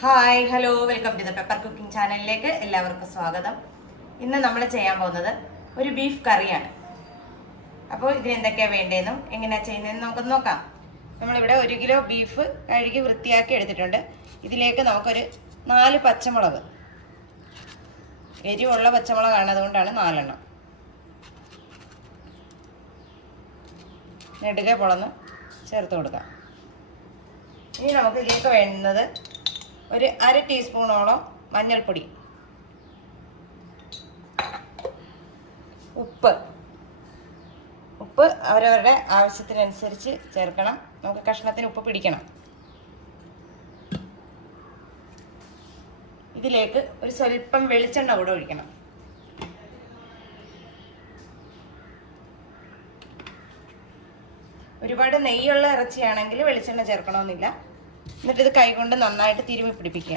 Hi hello welcome to the pepper cooking ചാനലിലേക്ക് എല്ലാവർക്കും സ്വാഗതം. ഇന്ന് നമ്മൾ ചെയ്യാൻ പോകുന്നത് ഒരു ബീഫ് കറിയാണ്. അപ്പോൾ ഇതിന് എന്തൊക്കെയാണ് വേണ്ടതെന്നും എങ്ങനെയാണ് ചെയ്യുന്നതെന്നും നമുക്കൊന്ന് നോക്കാം. നമ്മളിവിടെ 1 കിലോ ബീഫ് കഴുകി വൃത്തിയാക്കി എടുത്തിട്ടുണ്ട്. ഇതിലേക്ക് നമുക്കൊരു 4 പച്ചമുളക്, എരിവുള്ള പച്ചമുളകാണ്, അതുകൊണ്ടാണ് 4 എണ്ണം, നെടുകെ പൊളന്ന് ചേർത്ത് കൊടുക്കാം. ഇനി നമുക്ക് ഇതിലേക്ക് വേണ്ടുന്നത് ഒരു 1/2 ടീസ്പൂണോളം മഞ്ഞൾപ്പൊടി, ഉപ്പ് അവരവരുടെ ആവശ്യത്തിനനുസരിച്ച് ചേർക്കണം. നമുക്ക് കഷ്ണത്തിന് ഉപ്പ് പിടിക്കണം. ഇതിലേക്ക് ഒരു സ്വല്പം വെളിച്ചെണ്ണ കൂടെ ഒഴിക്കണം. ഒരുപാട് നെയ്യുള്ള ഇറച്ചിയാണെങ്കിൽ വെളിച്ചെണ്ണ ചേർക്കണമെന്നില്ല. എന്നിട്ട് ഇത് കൈകൊണ്ട് നന്നായിട്ട് തിരുമ്മി പിടിപ്പിക്കുക.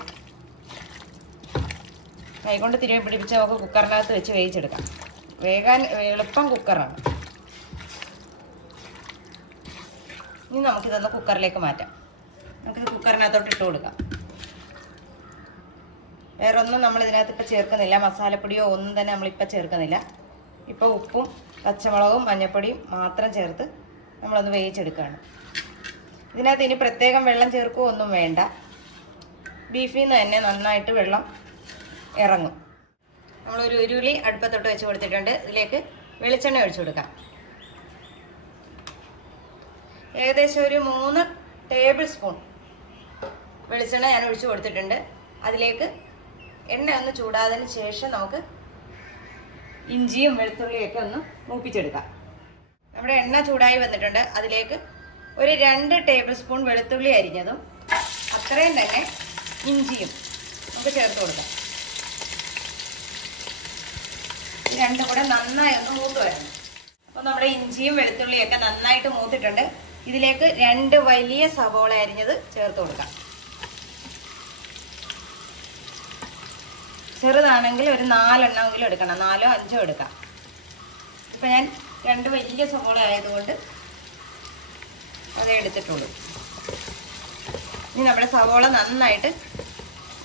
കൈകൊണ്ട് തിരുമ്മി പിടിപ്പിച്ച് നമുക്ക് കുക്കറിനകത്ത് വെച്ച് വേവിച്ചെടുക്കാം. വേകാൻ എളുപ്പം കുക്കറാണ്. ഇനി നമുക്കിതൊന്ന് കുക്കറിലേക്ക് മാറ്റാം. നമുക്കിത് കുക്കറിനകത്തോട്ട് ഇട്ട് കൊടുക്കാം. വേറെ ഒന്നും നമ്മൾ ഇതിനകത്ത് ഇപ്പോൾ ചേർക്കുന്നില്ല. മസാലപ്പൊടിയോ ഒന്നും തന്നെ നമ്മളിപ്പോൾ ചേർക്കുന്നില്ല. ഇപ്പോൾ ഉപ്പും പച്ചമുളകും മഞ്ഞൾപ്പൊടിയും മാത്രം ചേർത്ത് നമ്മളൊന്ന് വേവിച്ചെടുക്കുകയാണ്. ഇതിനകത്ത് ഇനി പ്രത്യേകം വെള്ളം ചേർക്കുകയോ ഒന്നും വേണ്ട. ബീഫിൽ നിന്ന് തന്നെ നന്നായിട്ട് വെള്ളം ഇറങ്ങും. നമ്മളൊരു ഉരുളി അടുപ്പത്തോട്ട് വെച്ച് കൊടുത്തിട്ടുണ്ട്. ഇതിലേക്ക് വെളിച്ചെണ്ണ ഒഴിച്ചു കൊടുക്കാം. ഏകദേശം ഒരു 3 ടേബിൾ സ്പൂൺ വെളിച്ചെണ്ണ ഞാൻ ഒഴിച്ചു കൊടുത്തിട്ടുണ്ട്. അതിലേക്ക് എണ്ണ ഒന്ന് ചൂടാതിന് ശേഷം നമുക്ക് ഇഞ്ചിയും വെളുത്തുള്ളിയൊക്കെ ഒന്ന് മൂപ്പിച്ചെടുക്കാം. നമ്മുടെ എണ്ണ ചൂടായി വന്നിട്ടുണ്ട്. അതിലേക്ക് ഒരു 2 ടേബിൾ സ്പൂൺ വെളുത്തുള്ളി അരിഞ്ഞതും അത്രയും തന്നെ ഇഞ്ചിയും നമുക്ക് ചേർത്ത് കൊടുക്കാം. രണ്ടും കൂടെ നന്നായി ഒന്ന് മൂത്ത് വരണം. അപ്പോൾ നമ്മുടെ ഇഞ്ചിയും വെളുത്തുള്ളിയൊക്കെ നന്നായിട്ട് മൂത്തിട്ടുണ്ട്. ഇതിലേക്ക് 2 വലിയ സവോള അരിഞ്ഞത് ചേർത്ത് കൊടുക്കാം. ചെറുതാണെങ്കിൽ ഒരു 4 എണ്ണമെങ്കിലും എടുക്കണം. 4ഓ 5ഓ എടുക്കാം. ഇപ്പം ഞാൻ 2 വലിയ സവോള ആയതുകൊണ്ട് അതേ എടുത്തിട്ടുള്ളൂ. ഇനി നമ്മുടെ സവോള നന്നായിട്ട്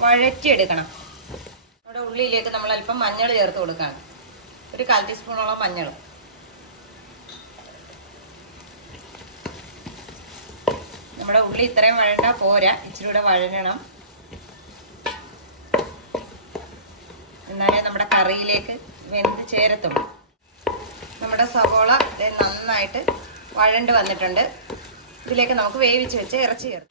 വഴറ്റിയെടുക്കണം. നമ്മുടെ ഉള്ളിയിലേക്ക് നമ്മൾ അല്പം മഞ്ഞൾ ചേർത്ത് കൊടുക്കുകയാണ്. ഒരു 1/4 ടീസ്പൂണോളം മഞ്ഞൾ. നമ്മുടെ ഉള്ളി ഇത്രയും വഴണ്ട പോരാ, ഇച്ചിരി കൂടെ വഴരണം. എന്നാലേ നമ്മുടെ കറിയിലേക്ക് വെന്ത് ചേരത്തുള്ളൂ. നമ്മുടെ സവോള നന്നായിട്ട് വഴണ്ട് വന്നിട്ടുണ്ട്. ഇതിലേക്ക് നമുക്ക് വേവിച്ച് വെച്ച് ഇറച്ചി ചേർക്കാം.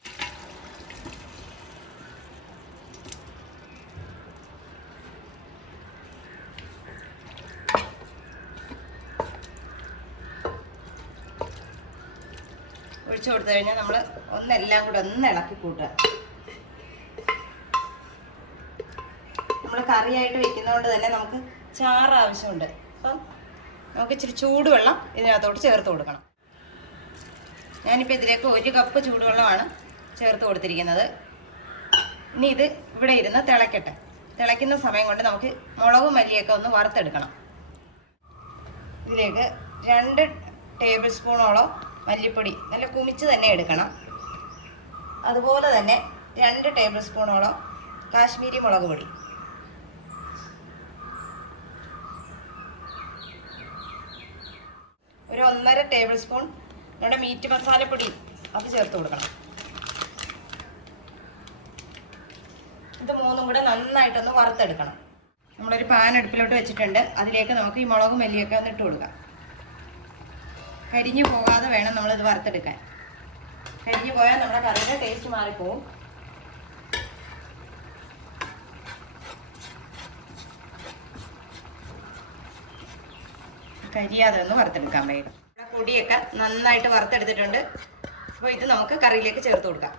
ഒഴിച്ചു കൊടുത്തു കഴിഞ്ഞാൽ നമ്മൾ എല്ലാം കൂടെ ഒന്ന് ഇളക്കി കൂട്ടുക. നമ്മൾ കറിയായിട്ട് വെക്കുന്നതുകൊണ്ട് തന്നെ നമുക്ക് ചാറ് ആവശ്യമുണ്ട്. അപ്പം നമുക്ക് ഇച്ചിരി ചൂടുവെള്ളം ഇതിനകത്തോട്ട് ചേർത്ത് കൊടുക്കണം. ഞാനിപ്പോൾ ഇതിലേക്ക് 1 കപ്പ് ചൂടുവെള്ളമാണ് ചേർത്ത് കൊടുത്തിരിക്കുന്നത്. ഇനി ഇത് ഇവിടെ ഇരുന്ന് തിളയ്ക്കട്ടെ. തിളയ്ക്കുന്ന സമയം കൊണ്ട് നമുക്ക് മുളകും മല്ലിയൊക്കെ ഒന്ന് വറുത്തെടുക്കണം. ഇതിലേക്ക് 2 ടേബിൾ സ്പൂണോളം മല്ലിപ്പൊടി നല്ല കുമിച്ച് തന്നെ എടുക്കണം. അതുപോലെ തന്നെ 2 ടേബിൾ സ്പൂണോളം കാശ്മീരി മുളക് പൊടി, ഒരു 1.5 ടേബിൾ സ്പൂൺ നമ്മുടെ മീറ്റ് മസാലപ്പൊടി അത് ചേർത്ത് കൊടുക്കണം. ഇത് മൂന്നും കൂടെ നന്നായിട്ടൊന്ന് വറുത്തെടുക്കണം. നമ്മളൊരു പാൻ അടുപ്പിലോട്ട് വെച്ചിട്ടുണ്ട്. അതിലേക്ക് നമുക്ക് ഈ മുളകും മല്ലിയൊക്കെ ഒന്ന് ഇട്ട് കൊടുക്കാം. കരിഞ്ഞു പോകാതെ വേണം നമ്മളിത് വറുത്തെടുക്കാൻ. കരിഞ്ഞു പോയാൽ നമ്മുടെ കറിയുടെ ടേസ്റ്റ് മാറിപ്പോവും. കരിയാതെ ഒന്ന് വറുത്തെടുക്കാൻ വേണം. പൊടിയൊക്കെ നന്നായിട്ട് വറുത്തെടുത്തിട്ടുണ്ട്. അപ്പോൾ ഇത് നമുക്ക് കറിയിലേക്ക് ചേർത്ത് കൊടുക്കാം.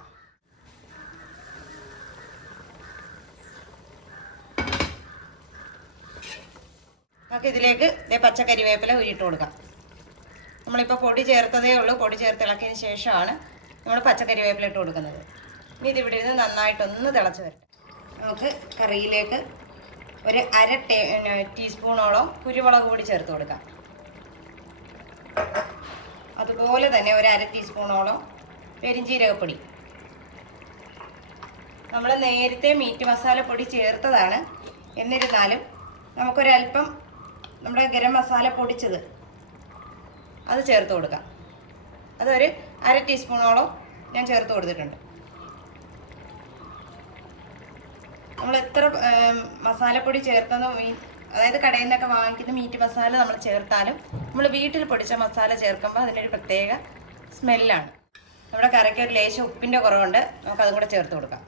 നമുക്ക് ഇതിലേക്ക് പച്ചക്കരിവേപ്പില ഉരിയിട്ട് കൊടുക്കാം. നമ്മളിപ്പോൾ പൊടി ചേർത്തതേ ഉള്ളൂ. പൊടി ചേർത്ത് ഇളക്കിയതിന് ശേഷമാണ് നമ്മൾ പച്ചക്കരിവേപ്പില ഇട്ട് കൊടുക്കുന്നത്. ഇനി ഇതിവിടെ ഇരുന്ന് നന്നായിട്ടൊന്ന് തിളച്ച് വരട്ടെ. നമുക്ക് കറിയിലേക്ക് ഒരു 1/2 ടീസ്പൂണോളം കുരുമുളക് പൊടി ചേർത്ത് കൊടുക്കാം. അതുപോലെ തന്നെ ഒരു 1/2 ടീസ്പൂണോളം പെരിഞ്ജീരകപ്പൊടി, നമ്മൾ നേരത്തെ മീറ്റ് മസാലപ്പൊടി ചേർത്തതാണ്. എന്നിരുന്നാലും നമുക്കൊരല്പം നമ്മുടെ ഗരം മസാല പൊടിച്ചത് അത് ചേർത്ത് കൊടുക്കാം. അതൊരു 1/2 ടീസ്പൂണോളം ഞാൻ ചേർത്ത് കൊടുത്തിട്ടുണ്ട്. നമ്മൾ എത്ര മസാലപ്പൊടി ചേർത്തതോ അതായത് കടയിൽ നിന്നൊക്കെ വാങ്ങിക്കുന്ന മീറ്റ് മസാല നമ്മൾ ചേർത്താലും നമ്മൾ വീട്ടിൽ പൊടിച്ച മസാല ചേർക്കുമ്പോൾ അതിനൊരു പ്രത്യേക സ്മെല്ലാണ്. നമ്മുടെ കറിക്ക് ഒരു ലേശം ഉപ്പിൻ്റെ കുറവുണ്ട്, നമുക്കതും കൂടെ ചേർത്ത് കൊടുക്കാം.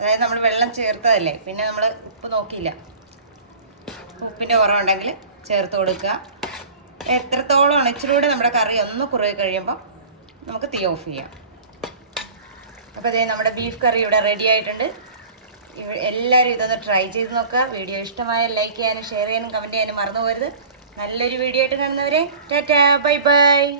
അതായത് നമ്മൾ വെള്ളം ചേർത്തതല്ലേ, പിന്നെ നമ്മൾ ഉപ്പ് നോക്കിയില്ല. ഉപ്പിൻ്റെ കുറവുണ്ടെങ്കിൽ ചേർത്ത് കൊടുക്കുക. എത്രത്തോളമാണ് ഇച്ചിരി കൂടെ നമ്മുടെ കറി ഒന്ന് കുറുകി കഴിയുമ്പോൾ നമുക്ക് തീ ഓഫ് ചെയ്യാം. അപ്പോൾ അതേ നമ്മുടെ ബീഫ് കറി ഇവിടെ റെഡി ആയിട്ടുണ്ട്. എല്ലാവരും ഇതൊന്ന് ട്രൈ ചെയ്ത് നോക്കുക. വീഡിയോ ഇഷ്ടമായാൽ ലൈക്ക് ചെയ്യാനും ഷെയർ ചെയ്യാനും കമൻറ്റ് ചെയ്യാനും മറന്നു പോകരുത്. നല്ലൊരു വീഡിയോ ആയിട്ട് കാണുന്നവരെ ടാറ്റാ ബൈ ബൈ.